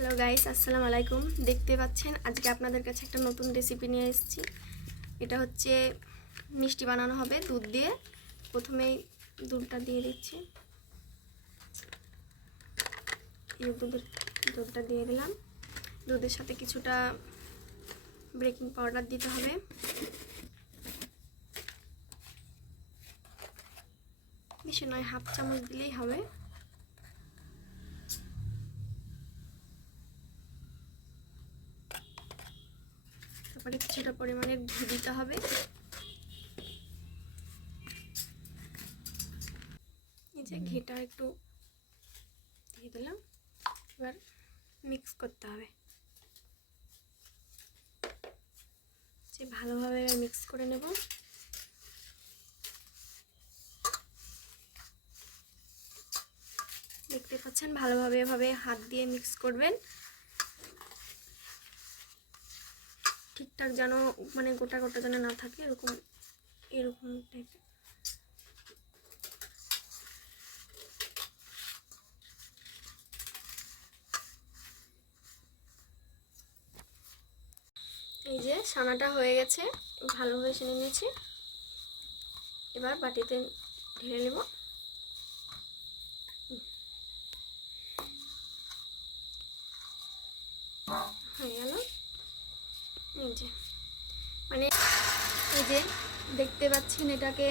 Hello guys আসসালামু আলাইকুম দেখতে পাচ্ছেন? আজকে আপনাদের কাছে একটা নতুন রেসিপি নিয়ে এসেছি। এটা হচ্ছে মিষ্টি বানানো হবে দুধ দিয়ে। প্রথমেই দুধটা দিয়ে দিচ্ছি। দুধের দুধটা দিয়ে দিলাম। দুধের সাথে কিছুটা বেকিং পাউডার দিতে হবে। বেশি নয়, হাফ চামচ দিলেই হবে। তারপরে কিছুটা পরিমাণে ঘি দিতে হবে। যে ঘিটা একটু দিয়ে দিলাম। এবার মিক্স করতে হবে। যে ভালোভাবে মিক্স করে নেব। দেখতে পাচ্ছেন ভালোভাবে এভাবে হাত দিয়ে মিক্স করবেন। ঠিকঠাক যেন মানে গোটা গোটা যেন না থাকে, এরকম এরকম টাইপের এই যে সানাটা হয়ে গেছে ভালোভাবে সেনে নিয়েছি। এবার বাটিতে ঢেলে নেব। হয়ে গেল। এই যে। মানে এই যে দেখতে পাচ্ছেন এটাকে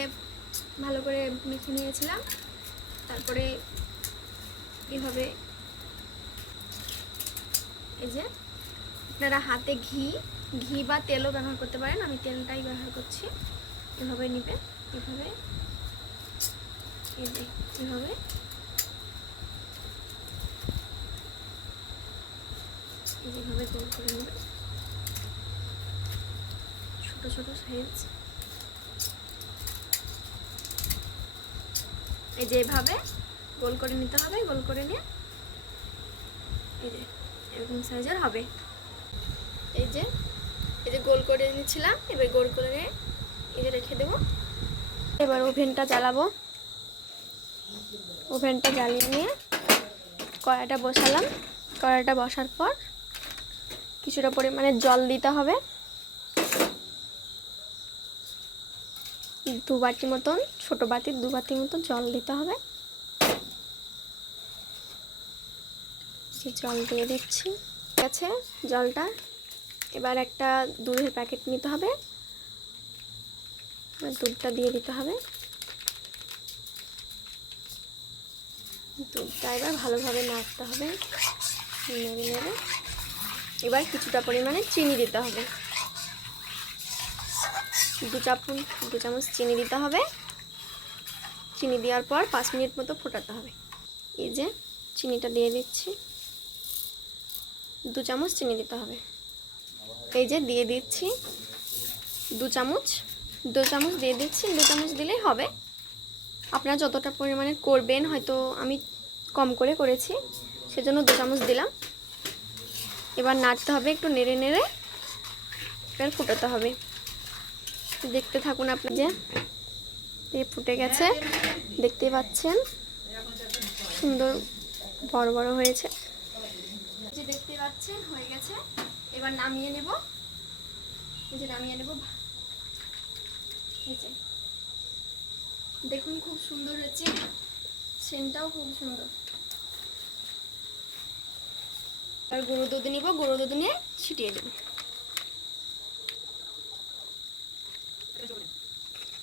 ভালো করে মেখে নিয়েছিলাম। তারপরে এভাবে এই যে আপনারা হাতে ঘি ঘি বা তেলও ব্যবহার করতে পারেন। আমি তেলটাই ব্যবহার করছি। এভাবে নেবেন, এভাবে। এই যে, এভাবে। এই যেভাবে গোল করে নেবেন। ছোট সাইজ এই যে এভাবে গোল করে নিতে হবে, গোল করে নিয়ে এই যে এরকম সাইজের হবে। এই যে এই যে গোল করে নিচ্ছিলাম, এবার গোল করে নিয়ে এই যে রেখে দেবো। এবার ওভেনটা জ্বালাবো। ওভেনটা জ্বালিয়ে নিয়ে কড়াইটা বসালাম। কড়াইটা বসার পর কিছুটা পরিমাণে জল দিতে হবে। দু বাটি মতন, ছোট বাটির দু বাটি মতন জল দিতে হবে। যে জল দিয়ে দিচ্ছি। ঠিক আছে, জলটা এবার একটা দুধের প্যাকেট নিতে হবে। দুধটা দিয়ে দিতে হবে। দুধটা এবার ভালোভাবে নাড়তে হবে। নেড়ে নেড়ে। এবার কিছুটা পরিমাণে চিনি দিতে হবে। দু চাপুন দু চামচ চিনি দিতে হবে। চিনি দেওয়ার পর পাঁচ মিনিট মতো ফোটাতে হবে। এই যে চিনিটা দিয়ে দিচ্ছি। দু চামচ চিনি দিতে হবে। এই যে দিয়ে দিচ্ছি দু চামচ। দু চামচ দিয়ে দিচ্ছি, দু চামচ দিলেই হবে। আপনারা যতটা পরিমাণে করবেন, হয়তো আমি কম করে করেছি, সেজন্য দু চামচ দিলাম। এবার নাড়তে হবে, একটু নেড়ে নেড়ে, এবার ফুটাতে হবে। দেখতে থাকুন আপনি যে। ফুটে গেছে দেখতে পাচ্ছেন। সুন্দর, বড় বড় হয়েছে। যে দেখতে পাচ্ছেন, হয়ে গেছে। এবার নামিয়ে নেব। এই যে নামিয়ে নেব। দেখুন, খুব সুন্দর হয়েছে। সেন্টটাও খুব সুন্দর। আর গরু দুধ নিব গরু দুধ নিয়ে ছিটিয়ে দেবো।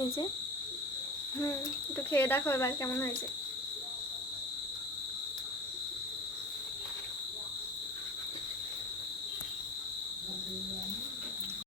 এই যে। হুম একটু খেয়ে দেখো এবার কেমন হয়েছে।